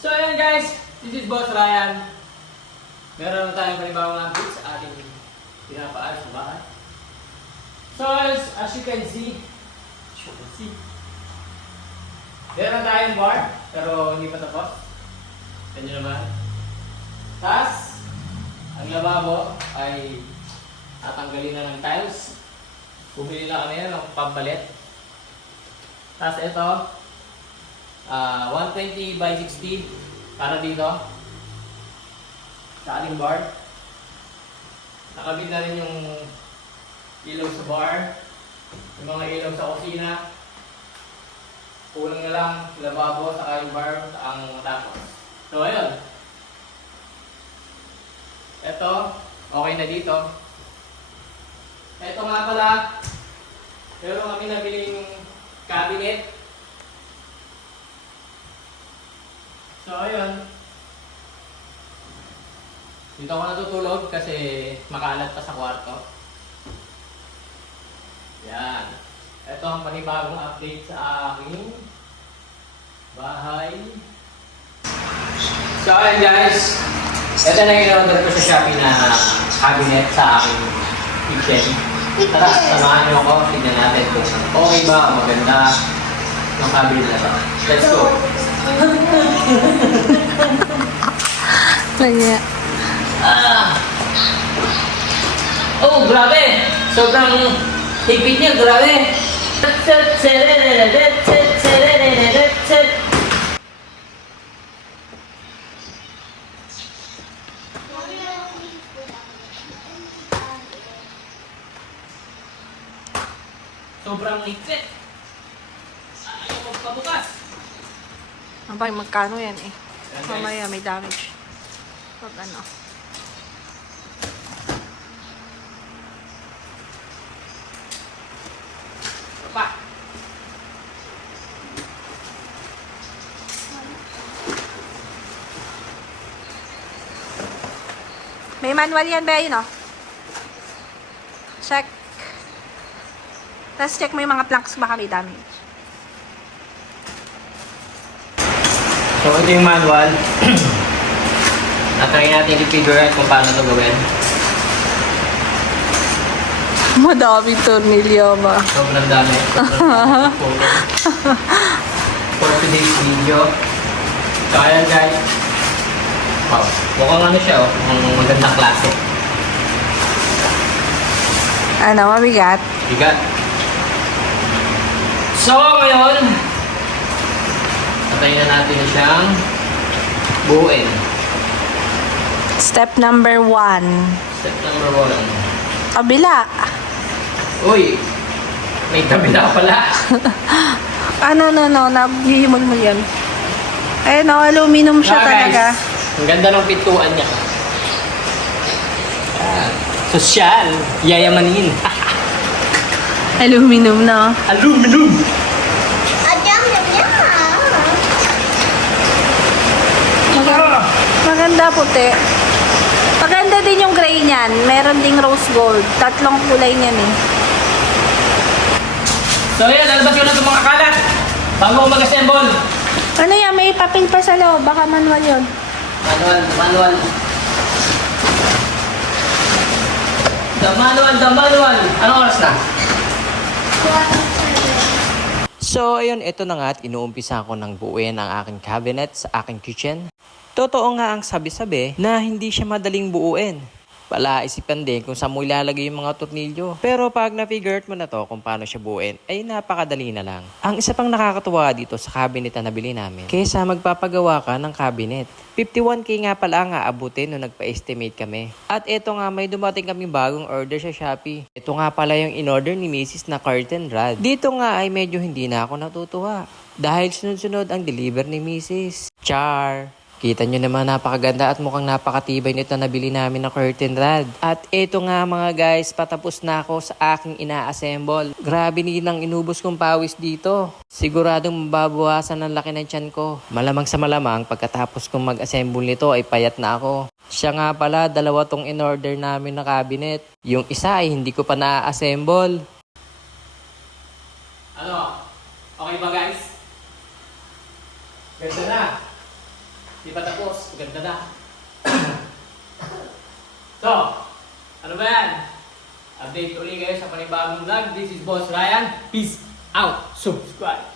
So ayan guys, this is Boss Ryan. Meron tayong panibawang update sa ating pinapaayos na bahay. So as you can see, meron tayong bar, pero hindi pa tapos. Ganyan naman. Tapos, ang lababo ay tatanggalin na ng tiles. Bumili na kami ng pampalit. Tapos ito, 120 by 60 para dito sa ating bar. Nakabit na rin yung ilaw sa bar, yung mga ilaw sa kusina. Kulang na lang lababo sa yung bar ang matapos. So ayun, ito okay na dito. Ito nga pala, meron kami nabiling cabinet. So ayun, dito ako natutulog kasi makalat pa sa kwarto. Yan. Ito ang panibagong update sa aking bahay. So ayun guys, ito na yung in-order ko sa Shopee na cabinet sa aking kitchen. Tara, samahan niyo ako, tignan natin kung okay ba, maganda yung cabinet na ito. Let's go! Lanya. Oh, grabe! Sobrang higpit niya, grabe! Sobrang higpit! Ayaw magpabukas! Abay, magkano yan eh? Mamaya may damage. Pag ano. Pa! May manual yan ba yun, oh? Check. Tapos check mo yung mga planks baka may damage. So ito yung manual. Natry natin i-figure out kung paano ito gawin. Madami tornilyo ba? Sobrang dami. For today's video. So ayan guys. Wow. Mukhang ano siya, oh. Mukhang magandang klase. Ano, mabigat? Bigat. So ngayon, patayin na natin siyang buuin. Step number 1. Step number 1. Kabila. Uy! May kabila pala. No, nabihimol mo yan. Eh, no, aluminum siya talaga. Ang ganda ng pintuan niya. Sosyal. Yayamanin. Aluminum, no? Aluminum! Maganda puti. Maganda din yung gray niyan. Meron ding rose gold. Tatlong kulay niyan eh. So yan, lalabas ko na itong mga kalat. Bago ko mag-assemble. Ano yan? May papel pa sa loob. Baka manual yun. Manual. The manual. Anong oras na? So, ayun, ito na nga at inuumpisa ko ng buuin ang aking cabinet sa aking kitchen. Totoo nga ang sabi-sabi na hindi siya madaling buuin. Palaisipan din kung saan mo ilalagay yung mga tornilyo. Pero pag na-figure out mo na to kung paano siya buuin, ay napakadali na lang. Ang isa pang nakakatuwa dito sa cabinet na nabili namin, kaysa magpapagawa ka ng cabinet. 51k nga pala ang aabutin nung nagpa-estimate kami. At eto nga, may dumating kaming bagong order sa Shopee. Ito nga pala yung in-order ni Mrs. na curtain rod. Dito nga ay medyo hindi na ako natutuwa. Dahil sunod-sunod ang deliver ni Mrs. Char! Kita nyo naman napakaganda at mukhang napakatibay nito na nabili namin na curtain rod. At eto nga mga guys, patapos na ako sa aking ina-assemble. Grabe nang inubos kong pawis dito. Siguradong mababawasan ng laki ng tiyan ko. Malamang sa malamang, pagkatapos kong mag-assemble nito ay payat na ako. Siya nga pala, dalawa tong in-order namin na cabinet. Yung isa ay hindi ko pa na-assemble. Ano? Okay ba guys? Ganda na. Di pa tapos. Maganda na. So, ano ba yan? Update ulit kayo sa panibagong vlog. This is Boss Ryan. Peace out. Subscribe.